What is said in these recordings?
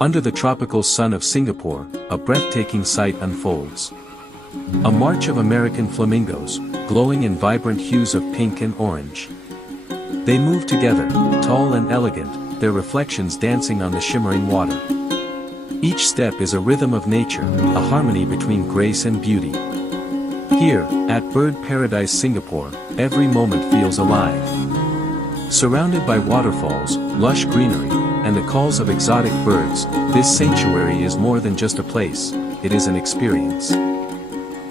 Under the tropical sun of Singapore, a breathtaking sight unfolds. A march of American flamingos, glowing in vibrant hues of pink and orange. They move together, tall and elegant, their reflections dancing on the shimmering water. Each step is a rhythm of nature, a harmony between grace and beauty. Here, at Bird Paradise Singapore, every moment feels alive. Surrounded by waterfalls, lush greenery, and the calls of exotic birds, this sanctuary is more than just a place, it is an experience.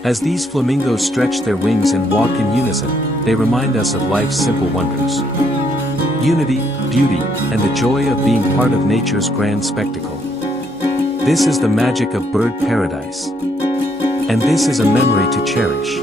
As these flamingos stretch their wings and walk in unison, they remind us of life's simple wonders. Unity, beauty, and the joy of being part of nature's grand spectacle. This is the magic of Bird Paradise. And this is a memory to cherish.